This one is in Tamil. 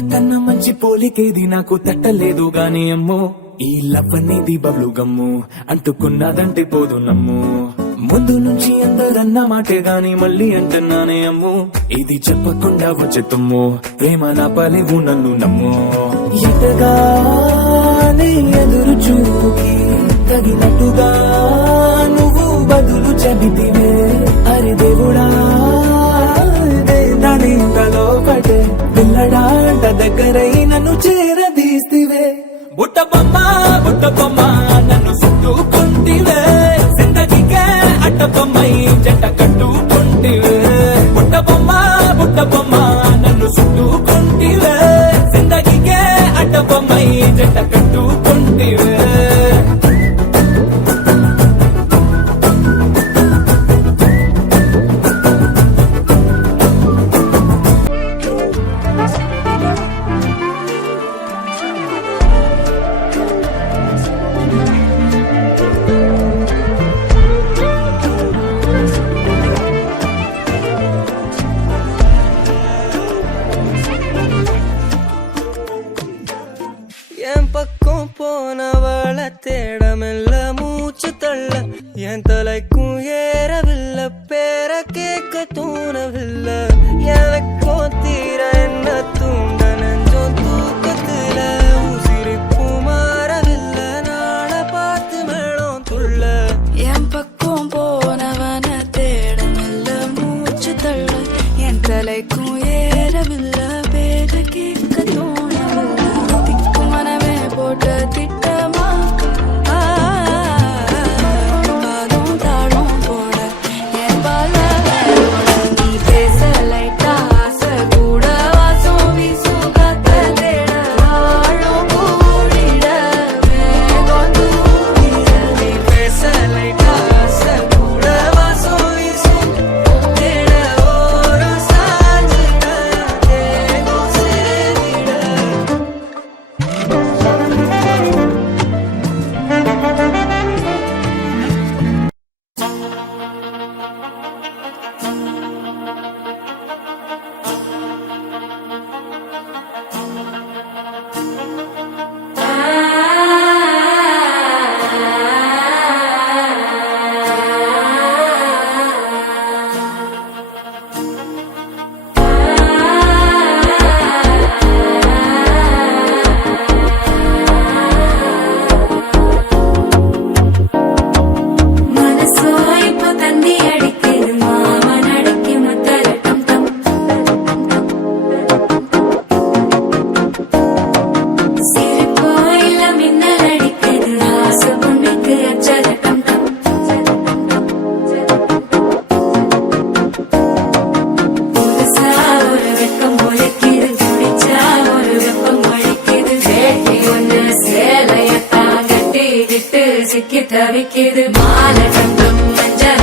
అంతకన్నా మంచి పోలికేది నాకు తట్టలేదు గాని అమ్మో ఈ లవ్ అనేది బబ్లు గమ్ము అంటుకున్నదంటే పోదు నమ్ము ముందు నుంచి అందరన్న మాటే గాని మళ్ళీ అంటున్నానే అమ్ము ఇది చెప్పకుండా వచ్చే తుమ్ము ప్రేమ నా పలేవు నన్ను నమ్ము ఎటగానే ఎదురు చూకి తగినట్టుగా నువ్వు బదులు చెబితివే అరే దేవుడా దానింతలో పడే పిల్లడాంట దగ్గరై నన్ను చేరదీస్తివే బుట్ట బొమ్మ నన్ను చుట్టుకుంటివే జిందగీకే అట్ట బొమ్మై జంట కట్టుకుంటివే బుట్ట బొమ్మ నన్ను చుట్టుకుంటివే జిందగీకే అట్ట బొమ్మై జంట కట్టుకుంటివే என் பக்கம் போனவள தேட மெல்ல மூச்சு தள்ள என் தலைக்கும் ஏறவில்லை பேர கேட்க தோணவில்லை எனக்கும் தீர என்ன தூண்ட நெஞ்சோம் தூக்கத்துல உசிரிப்பு மாறவில்லை நாள பார்த்து மேளம் துள்ள என் பக்கம் போனவன தேட மெல்ல மூச்சு தள்ள என் தலைக்கும் ஏறவில்லை பேர கேட்க தோணவில்லை போட்ட திட்டமா பாலும் தாழும் போட என் பால நீ பேச லைட்டா ஆசை கூட வாசம் வீசும் காத்த தேட ஆழம் கூடிட மேகம் தூங்கிட நீ பேச லைட்டா ஆசை கூட வாசம் வீசும் தேட ஓரம் சாஞ்சிட தேகம் சேரிட சிக்கி தவிக்குது மாலை கண்டம் மஞ்சள்